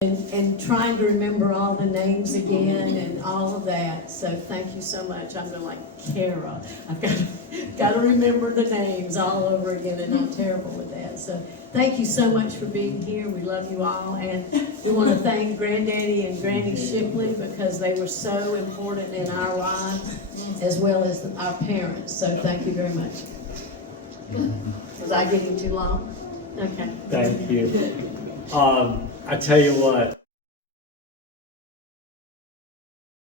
and trying to remember all the names again and all of that. So thank you so much. I'm going like, Kara, I've got to remember the names all over again, and I'm terrible with that. So thank you so much for being here. We love you all, and we want to thank Granddaddy and Granny Shipley because they were so important in our lives as well as our parents. So thank you very much. Was I getting too long? Okay. Thank you. I tell you what,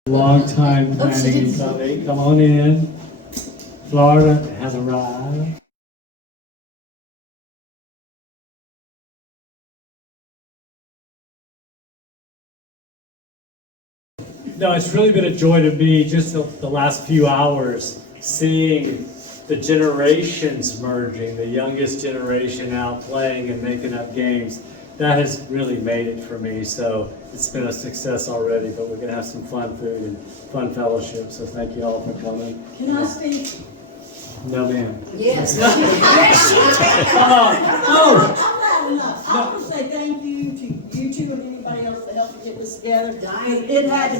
long time planning and coming. Come on in. Florida has arrived. No, it's really been a joy to me just the last few hours seeing the generations merging, the youngest generation out playing and making up games. That has really made it for me, so it's been a success already, but we're going to have some fun food and fun fellowship, so thank you all for coming. Can I speak? No, ma'am. Yes. I'm loud enough. I want to say thank you to you two and anybody else that helped get this together. It had to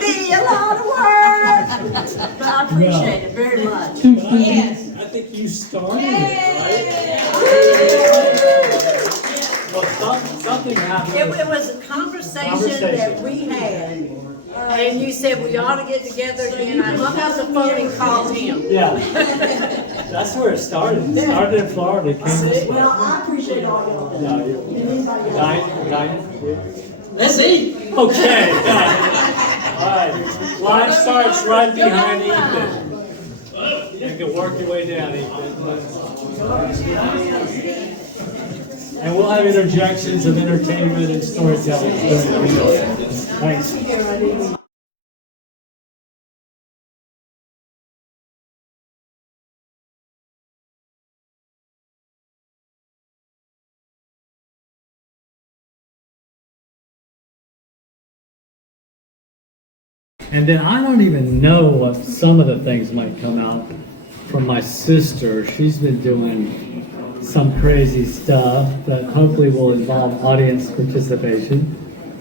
be a lot of work, but I appreciate it very much. Yes. I think you started it, right? Well, something happened. It was a conversation that we had, and you said we ought to get together again. I hung up the phone and called him. Yeah. That's where it started. It started in Florida. It came Well, I appreciate all y'all. No, you. Diane? Let's eat. Okay. All right. Line starts right behind Ethan. You can work your way down, Ethan. And we'll have interjections of entertainment and storytelling. Thanks. And then I don't even know what some of the things might come out from my sister. She's been doing some crazy stuff that hopefully will involve audience participation.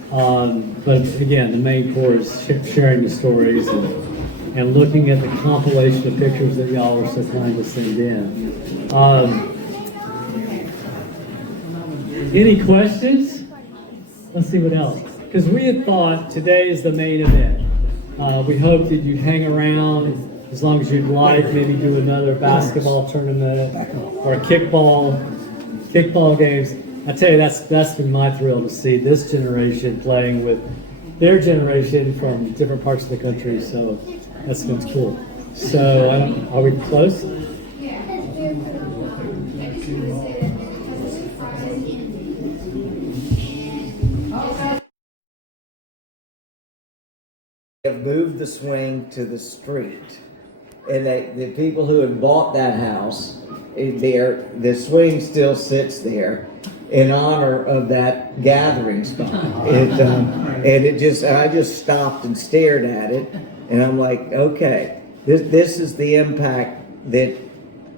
But again, the main core is sharing the stories and looking at the compilation of pictures that y'all are so kind to send in. Any questions? Let's see what else. Because we had thought today is the main event. We hope that you'd hang around as long as you'd like, maybe do another basketball tournament or kickball games. I tell you, that's been my thrill to see this generation playing with their generation from different parts of the country. So that's been cool. So are we close? Have moved the swing to the street, and the people who have bought that house, the swing still sits there in honor of that gathering spot. I just stopped and stared at it, and I'm like, okay, this is the impact that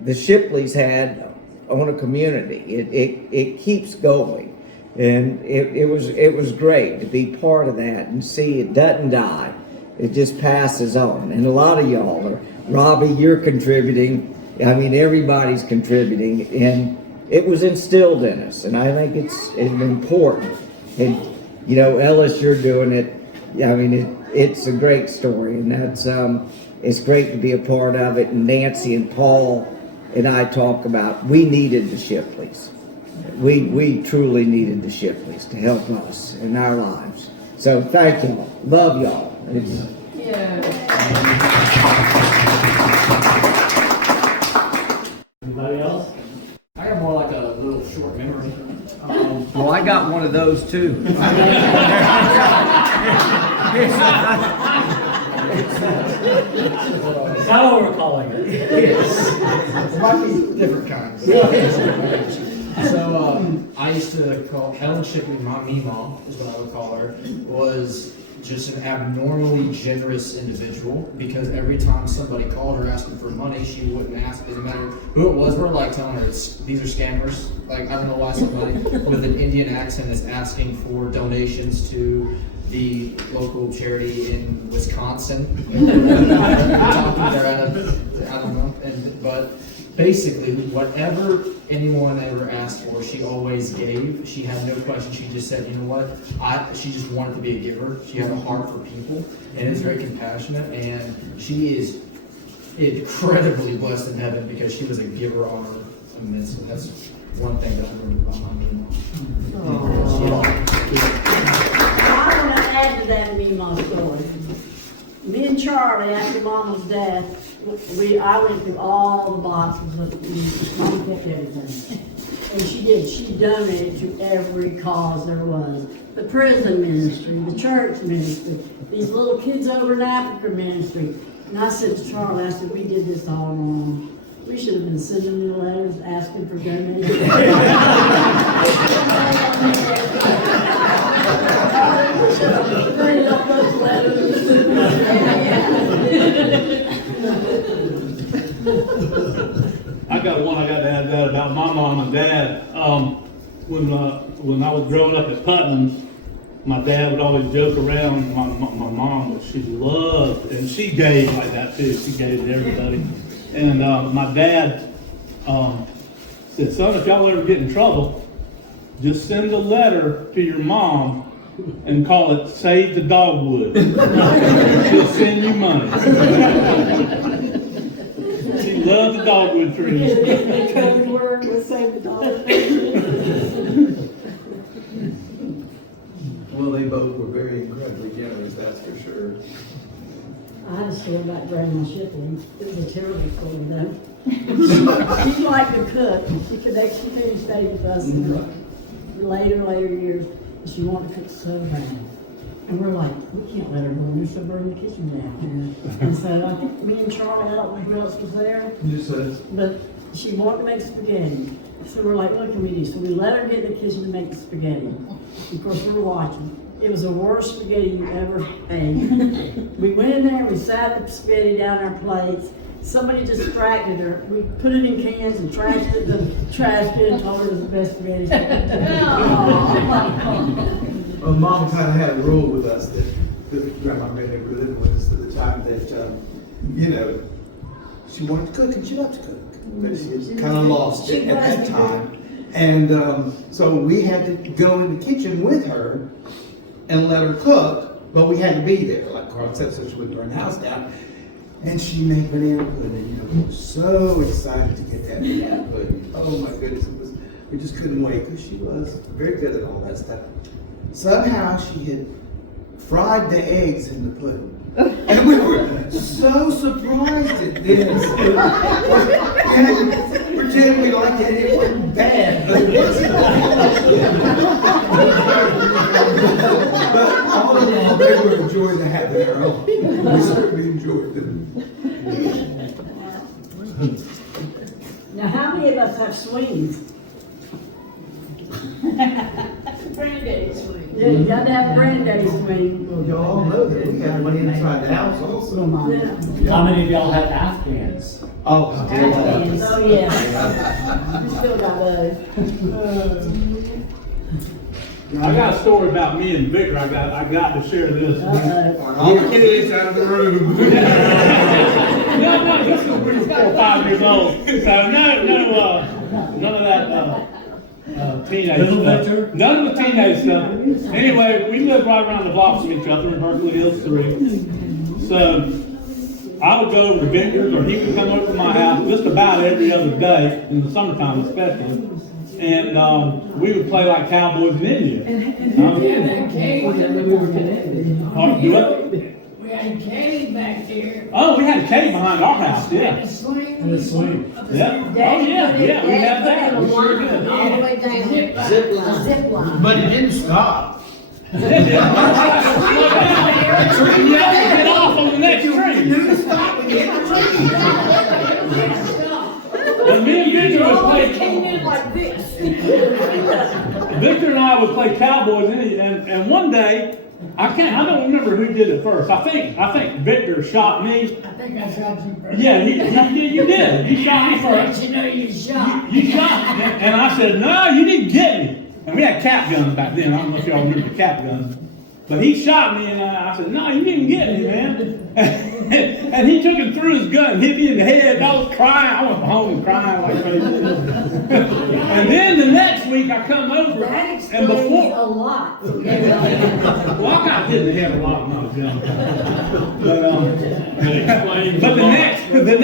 the Shipleys had on a community. It keeps going, and it was great to be part of that and see it doesn't die. It just passes on. And a lot of y'all are, Robbie, you're contributing. I mean, everybody's contributing. And it was instilled in us. And I think it's important. And, you know, Ellis, you're doing it. I mean, it's a great story. And that's, it's great to be a part of it. And Nancy and Paul and I talk about, we needed the Shipleys. We truly needed the Shipleys to help us in our lives. So thank y'all. Love y'all. Anybody else? I have more like a little short memory. Well, I got one of those too. Is that what we're calling it? It might be different kinds. So I used to call Helen Shipley, my Meemaw is what I would call her, was just an abnormally generous individual, because every time somebody called her asking for money, she wouldn't ask. It didn't matter who it was. We're like telling her these are scammers. Like, I don't know why somebody with an Indian accent is asking for donations to the local charity in Wisconsin. I don't know. But basically, whatever anyone ever asked for, she always gave. She had no question. She just said, you know what? She just wanted to be a giver. She had a heart for people and is very compassionate. And she is incredibly blessed in heaven because she was a giver on her immensely. That's one thing that I learned about my mom. I want to add to that Meemaw story. Me and Charlie, after Mama's death, I went through all the boxes of Mama kept everything. And she did. She donated to every cause there was. The prison ministry, the church ministry, these little kids over in Africa ministry. And I said to Charlie, I said, we did this all wrong. We should have been sending you letters asking for donations. We should have printed up those letters. I got one I got to add that about my mom and dad. When I was growing up at Putnam's, my dad would always joke around my mom, that she loved, and she gave like that too. She gave to everybody. And my dad said, son, if y'all ever get in trouble, just send a letter to your mom and call it Save the Dogwood. She'll send you money. She loved the dogwood trees. The code word was Save the Dog. Well, they both were very incredibly generous, that's for sure. I had a story about Grandma Shipley. It was a terrible story though. She liked to cook. She couldn't stay with us in her later years. And she wanted to cook so bad. And we're like, we can't let her go in there, so burn the kitchen down. And so I think me and Charlie, I don't know who else was there, You said, but she wanted to make spaghetti. So we're like, what can we do? So we let her get in the kitchen to make the spaghetti. Of course, we were watching. It was the worst spaghetti you ever ate. We went in there, we sat the spaghetti down our plates. Somebody distracted her. We put it in cans and trashed it in the trash bin and told her it was the best spaghetti she ever well, Mom kind of had a rule with us that Grandma Ray never lived with us at the time that, she wanted to cook and she loved to cook. But she had kind of lost it at that time. And so we had to go in the kitchen with her and let her cook, but we had to be there, like Carl said, so she wouldn't burn the house down. And she made banana pudding, we were so excited to get that banana pudding. Oh my goodness, we just couldn't wait, because she was very good at all that stuff. Somehow she had fried the eggs in the pudding. And we were so surprised at this. And pretend we liked it, it wasn't bad. But all in all, they were enjoying the habit of their own. We certainly enjoyed them. Now, how many of us have swings? Granddaddy swing. Yeah, you got to have a granddaddy swing. Well, you all know that we had one inside the house also. Yeah. How many of y'all have Afghans? Oh, Oh, yeah. We still got those. I got a story about me and Vicar. I got to share this. All the kids out of the room. No, this is when 4 or 5 years old. So none of that teenage Little stuff. Victor? None of the teenage stuff. Anyway, we live right around the block from each other in Berkeley Hills 3. So I would go over to Victor's, or he would come over to my house just about every other day, in the summertime especially. And we would play like cowboys and Indians. that cave that we were connected. What? We had a cave back there. Oh, we had a cave behind our house, And yeah. a swing. And a swing. Yeah. Oh, yeah, yeah, we had that. We sure did. All the way down. Zip line. Zip line. But it didn't stop. You have to get off on the next tree. Knew to stop when you hit the tree. And me and Victor would play. Came in like this. Victor and I would play cowboys, and one day I don't remember who did it first. I think Victor shot me. I think I shot you first. Yeah, you did. You shot me first. You know you shot. You shot me. And I said, no, you didn't get me. And we had cap guns back then. I don't know if y'all remember cap guns. But he shot me, and I said, no, you didn't get me, man. And he took and threw his gun, hit me in the head, and I was crying. I went home crying like crazy. And then the next week I come over, That and explains before, a lot. well, I got hit in the head a lot when I was young. But the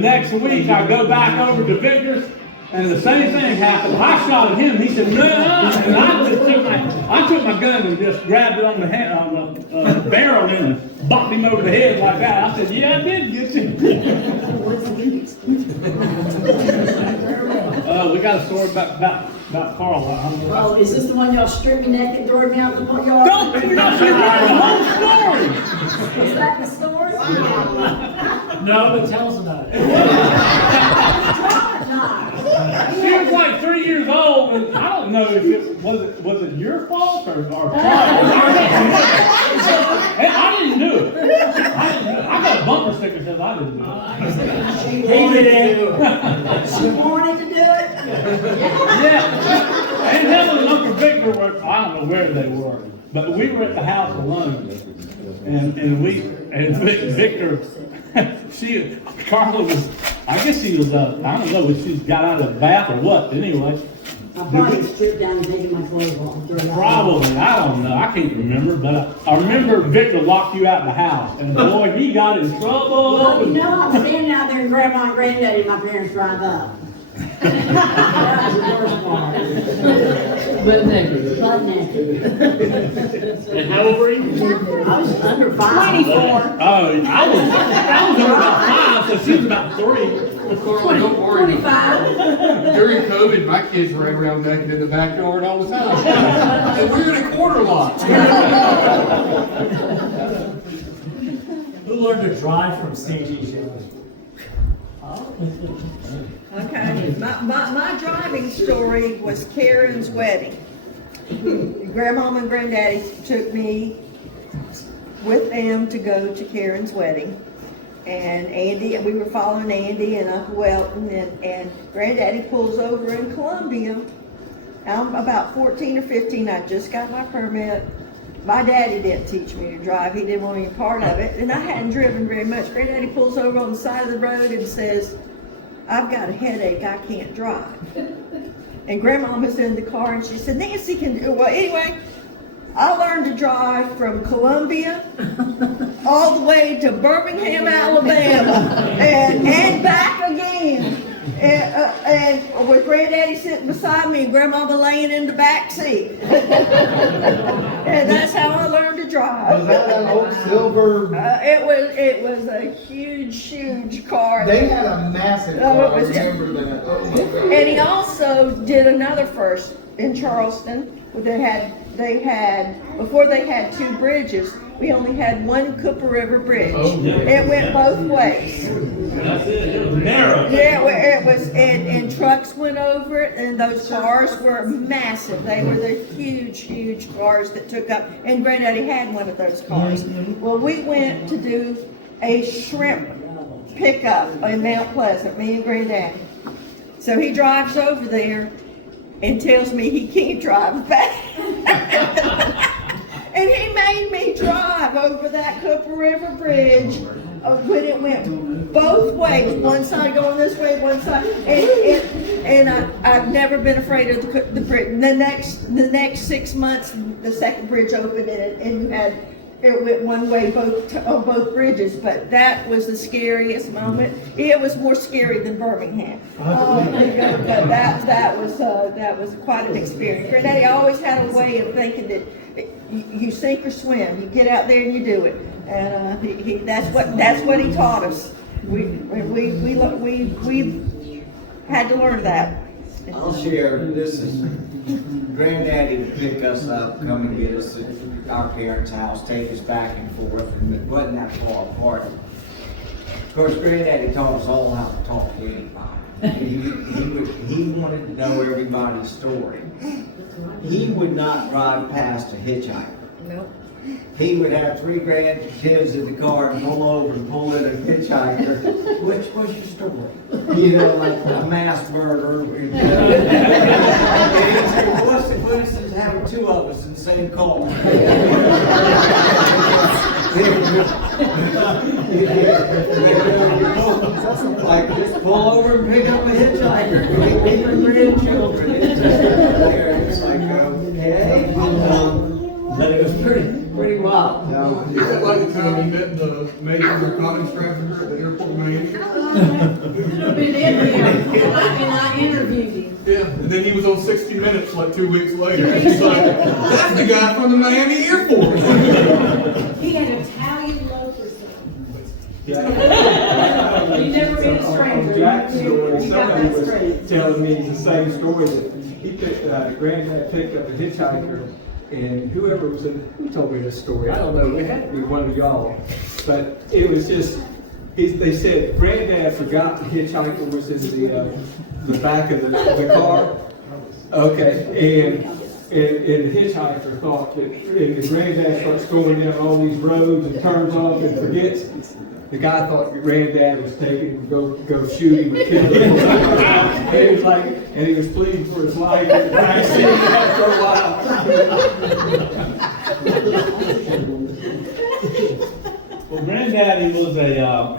next week I go back over to Victor's, and the same thing happened. I shot at him. He said, no. And I took my gun and just grabbed it on the barrel and bopped him over the head like that. I said, yeah, I did get you. We got a story about Carl. Oh, is this the one y'all stripped me naked, threw me out the yard? Don't do that. That's the whole story. Is that the story? No, but tell us about it. She was like 3 years old, and I don't know if it was it your fault or Carl's. I didn't do it. I got a bumper sticker that says I didn't do it. She wanted to. She wanted to do it? Yeah. And him and Uncle Victor were, I don't know where they were, but we were at the house alone. And Victor, Carla was, I guess she was, I don't know if she got out of the bath or what, anyway. I probably stripped down and taken my clothes off. Probably, I don't know, I can't remember, but I remember Victor locked you out of the house, and boy, he got in trouble. Well, you know, I'm standing out there and grandma and granddaddy, my parents drive up. That was the worst part. But naked. Butt naked. And how old were you? I was under 5. 24. I was about 5, so she was about 3. Carla, don't worry. 25. During COVID, my kids ran around naked in the backyard all the time. And we're in a quarter lot. Who learned to drive from CG? Okay, my driving story was Karen's wedding. Grandmama and Granddaddy took me with them to go to Karen's wedding. And Andy, we were following Andy and Uncle Welton, and Granddaddy pulls over in Columbia. I'm about 14 or 15, I just got my permit. My daddy didn't teach me to drive, he didn't want any part of it, and I hadn't driven very much. Granddaddy pulls over on the side of the road and says, I've got a headache, I can't drive. And Grandmama's in the car and she said, Nancy can do it. Well, anyway, I learned to drive from Columbia all the way to Birmingham, Alabama, and back again. And with Granddaddy sitting beside me and Grandmama laying in the back seat. And that's how I learned to drive. Was that an old silver? It was a huge car. They had a massive Oh, car, it I was- remember that. Oh my God. And he also did another first in Charleston. They had before they had 2 bridges. We only had one Cooper River Bridge. It went both ways. That's it, it was narrow. Yeah, it was, and trucks went over it, and those cars were massive. They were the huge cars that took up, and Granddaddy had one of those cars. Well, we went to do a shrimp pickup in Mount Pleasant, me and Granddaddy. So he drives over there and tells me he can't drive back. And he made me drive over that Cooper River Bridge when it went both ways, one side going this way, one side, and I've never been afraid of the bridge. The next 6 months, the second bridge opened and it went one way on both bridges, but that was the scariest moment. It was more scary than Birmingham. But that was quite an experience. Granddaddy always had a way of thinking that you sink or swim. You get out there and you do it, and that's what he taught us. We had to learn that. I'll share, this is Granddaddy to pick us up, come and get us at our parents' house, take us back and forth, and it wasn't that far apart. Of course, Granddaddy taught us all how to talk to anybody. He wanted to know everybody's story. He would not drive past a hitchhiker. Nope. He would have 3 grandkids in the car and pull over and pull in a hitchhiker. What's your story? You know, like a mass murder. You know. And he'd say, what's the coincidence of having 2 of us in the same car? Like, just pull over and pick up a hitchhiker. Pick your grandchildren. It's like, okay. But it was pretty wild. Is that like the time you met the major narcotics trafficker at the airport of Miami? A little bit in there, and I interviewed him. Yeah, and then he was on 60 Minutes like 2 weeks later. He's like, that's the guy from the Miami Air Force. He had Italian loafers on. You never been a stranger. Jack's story, You got somebody that was straight. telling me the same story that he picked, granddad picked up a hitchhiker, and whoever was in, who told me this story? I don't know, it had to be one of y'all, but it was just, they said granddad forgot the hitchhiker was in the back of the car. Okay, and the hitchhiker thought that, and the granddad starts going down all these roads and turns off and forgets. The guy thought granddad was taking go shoot him or kill him. And he was like, and he was pleading for his life in the back seat after a while. Well, Granddaddy was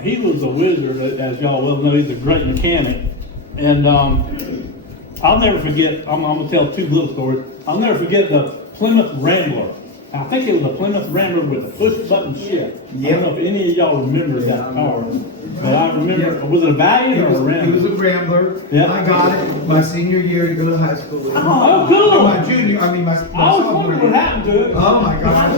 he was a wizard, as y'all well know. He's a great mechanic. And I'll never forget, I'm gonna tell 2 little stories. I'll never forget the Plymouth Rambler. I think it was a Plymouth Rambler with a push-button shift. I don't know if any of y'all remember that car. But I remember, was it a Valiant or a It was a Rambler? Rambler. Yeah. I got it my senior year to go to high school. Oh, cool. Or my junior, I mean, my I was sophomore wondering year. what happened to it. Oh, my God.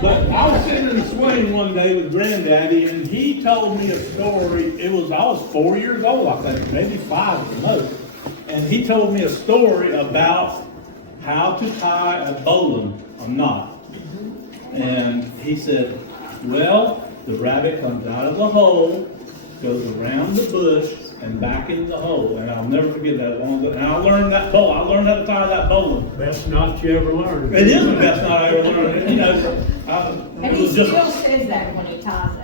But I was sitting in the swing one day with Granddaddy, and he told me a story. I was 4 years old, I think, maybe 5 at the most. And he told me a story about how to tie a bowling knot. And he said, well, the rabbit comes out of the hole, goes around the bush, and back in the hole. And I'll never forget that one. And I learned how to tie that bowling. Best knot you ever learned. It is the best knot I ever learned. You know, And it he was just. still says that when he ties it.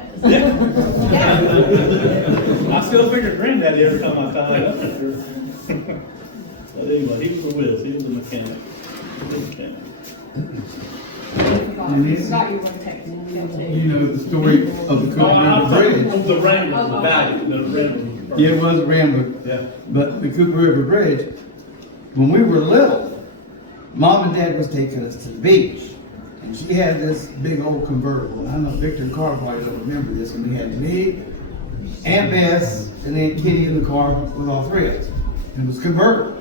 I still figure Granddaddy every time I tie it up. For sure. But anyway, he was a whiz. He was a mechanic. He was a mechanic. Forgot you were gonna text me. You know the story of the Cooper River Bridge. The Rambler, the Valiant, the Rambler. Yeah, it was a Rambler. Yeah. But the Cooper River Bridge, when we were little, Mom and Dad was taking us to the beach. And she had this big old convertible. I don't know if Victor and Carl probably don't remember this. And we had me, Aunt Bess, and then Kitty in the car with all 3 of us. And it was convertible.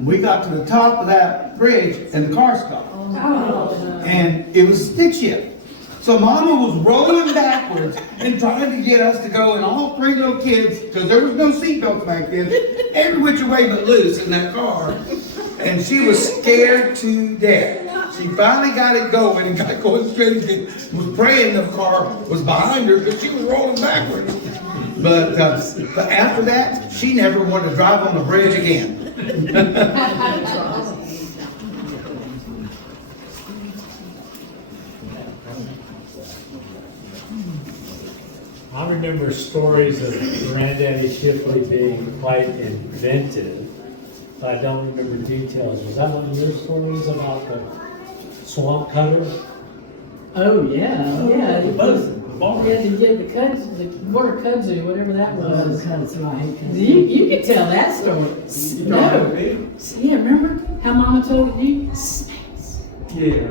We got to the top of that bridge and the car stopped. And it was stick shift. So Mama was rolling backwards and trying to get us to go, and all 3 little kids, because there was no seatbelts back then, every which way but loose in that car. And she was scared to death. She finally got it going and got going straight again. Was praying the car was behind her because she was rolling backwards. But after that, she never wanted to drive on the bridge again. I remember stories of Granddaddy Shipley being quite inventive, but I don't remember details. Was that one of your stories about the swamp cutter? Oh, yeah, yeah. It was, Bar. yeah, to get the water kudzu, whatever that was. Kudzu, I hate kudzu. You could tell that story. No. Yeah, remember how Mama told you? Space. Yeah.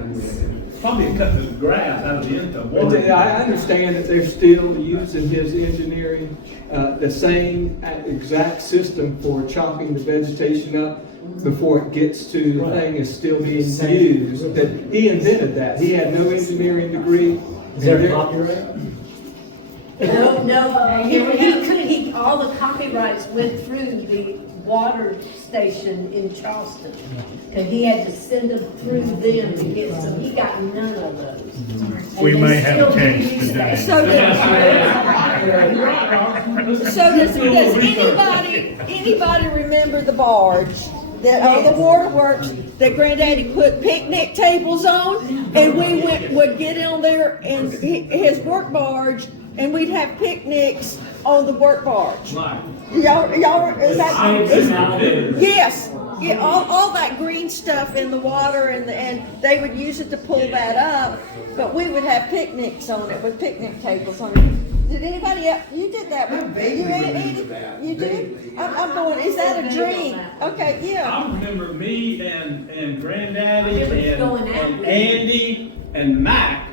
Probably cutting the grass out of the end of But I understand that they're still using his engineering, the same exact system for chopping the vegetation up before it gets to the thing is still being used. That he invented that. He had no engineering degree. Is there copyright? No, all the copyrights went through the water station in Charleston. And he had to send them through them to get some, he got none of those. We And may they have still do changed use today. that. So does anybody remember the barge that all the waterworks that Granddaddy put picnic tables on, and we would get on there and his work barge, and we'd have picnics on the work barge. Right. Y'all, is that? Nowadays. Yes, yeah, all that green stuff in the water, and they would use it to pull that up, but we would have picnics on it with picnic tables on it. Did anybody else, you did that, you, Andy? You did? I'm going, is that a dream? Okay, yeah. I remember me and Granddaddy Everybody's going out and with Andy and Mac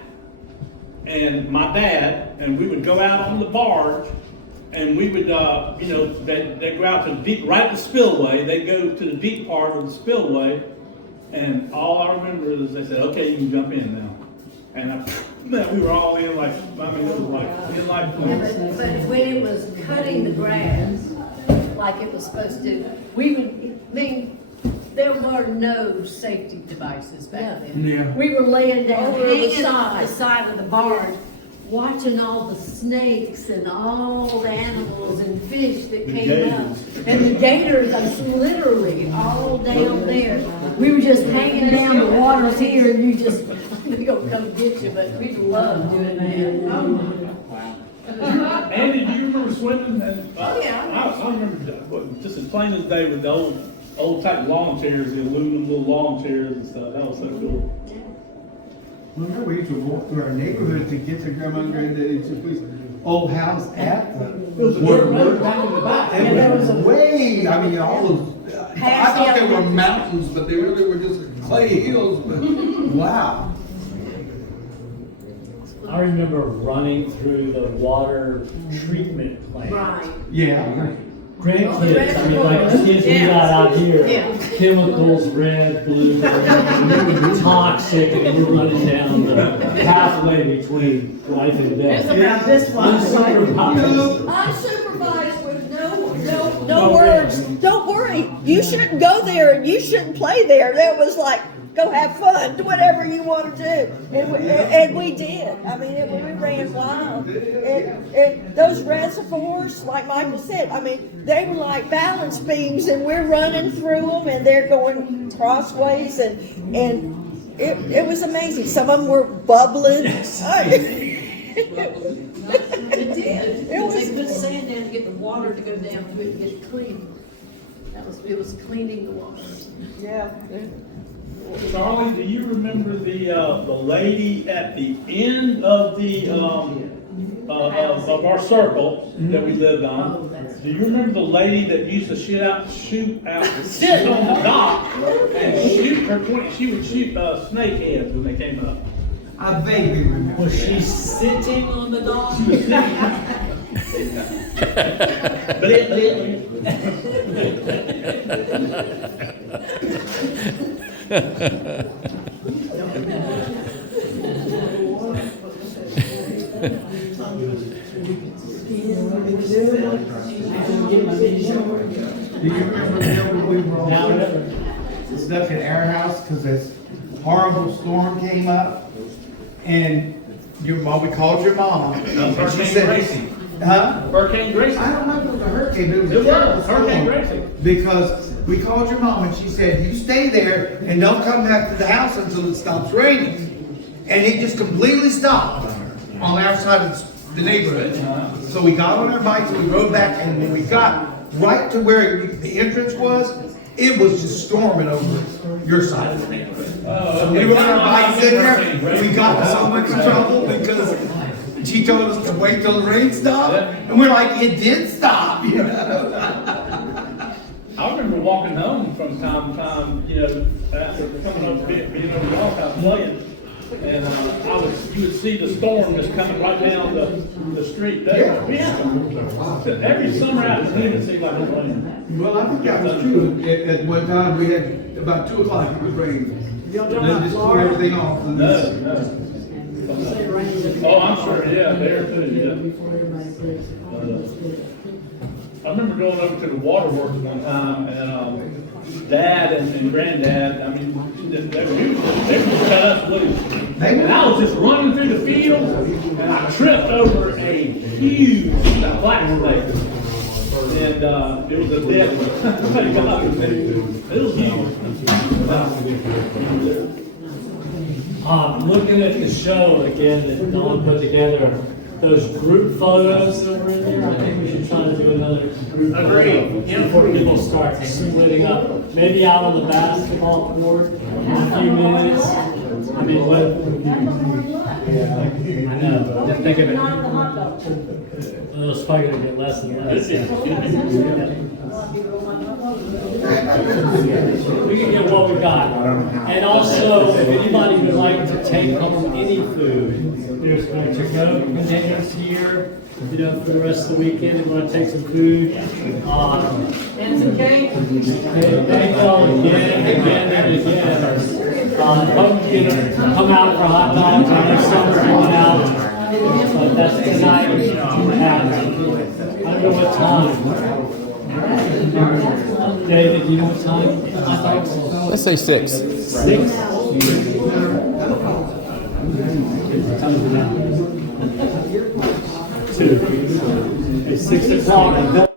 and my dad, and we would go out on the barge, and we would, they'd go out to the deep, right at the spillway, they'd go to the deep part of the spillway, and all I remember is they said, okay, you can jump in now. And man, we were all in like, it was like, in like. But when it was cutting the grass, like it was supposed to, there were no safety devices back then. Yeah. We were laying down, Over the hanging on the side of the barge, watching all the snakes and all the animals and fish that came up. And the gators, literally all down there. We were just hanging down, the water's here, and you just, we gonna come get you, but we love doing that. Andy, do you remember swimming? Oh, yeah. I remember just as plain as day with the old type lawn chairs, the aluminum little lawn chairs and stuff. That was so cool. Remember, we used to walk through our neighborhood to get to Grandma and Granddaddy's old house at the. It was a dirt road back in the back. And there was a way, I mean, all those, I thought they were mountains, but they really were just clay hills, but wow. I remember running through the water treatment plant. Right. Yeah. Grandkids, I mean, like the kids we got out here, Yeah. chemicals, red, blue, toxic, and we're running down the pathway between life and death. It's about this one. Unsupervised. Unsupervised with no words. Don't worry, you shouldn't go there and you shouldn't play there. That was like, go have fun, do whatever you want to do. And we did. I mean, we ran wild. Those reservoirs, like Michael said, I mean, they were like balance beams, and we're running through them, and they're going crossways, and it was amazing. Some of them were bubbling. It did. It was- They put sand down to get the water to go down to it, get it clean. It was cleaning the water. Yeah. Charlie, do you remember the lady at the end of the of our circle that we lived on? Do you remember the lady that used to sit on the dock and shoot her 20? She would shoot snake heads when they came up. I vaguely remember. Was she sitting on the dock? She was sitting. Do you remember when we were all stuck in our house because this horrible storm came up? And your mom, we called your mom. And she Hurricane said, Gracie. huh? Hurricane Gracie. I don't know if it was a hurricane, but it was It a was terrible Hurricane storm. Gracie. Because we called your mom and she said, you stay there and don't come back to the house until it stops raining. And it just completely stopped on our side of the neighborhood. So we got on our bikes and we rode back, and when we got right to where the entrance was, it was just storming over your side of the neighborhood. So we were on our bikes in there, and we got in so much trouble because she told us to wait till the rain stopped, and we're like, it did stop, you know? I remember walking home from time to time, after coming over, being over the y'all's house playing. And you would see the storm just coming right down the street there. Every summer afternoon, it seemed like it was raining. Well, I think that was true. At one time, we had about 2 o'clock, it was raining. Then just blew everything off. And No. Oh, I'm sure, yeah, there too, I remember going over to the waterworks one time, and Dad and Granddad, I mean, they would cut us loose. And I was just running through the field, and I tripped over a huge black snake. And and, it was a death. It was huge. Looking at the show again that Dawn put together, those group photos that were in there, I think we should try to do another group photo. Agreed. Before people start splitting up, maybe out on the basketball court in a few minutes. I mean, what? I know, just think of it. Well, it's probably gonna get less than that. We can get what we got. And also, if anybody would like to take home any food, there's going to go containers here, you know, for the rest of the weekend. If you want to take some food. And some cake. Thank y'all again and again. Hope you can come out for hot dogs. I know summer's going out, but that's tonight. I don't know what time. David, do you know what time? Let's say 6. 6? 2. It's 6 o'clock.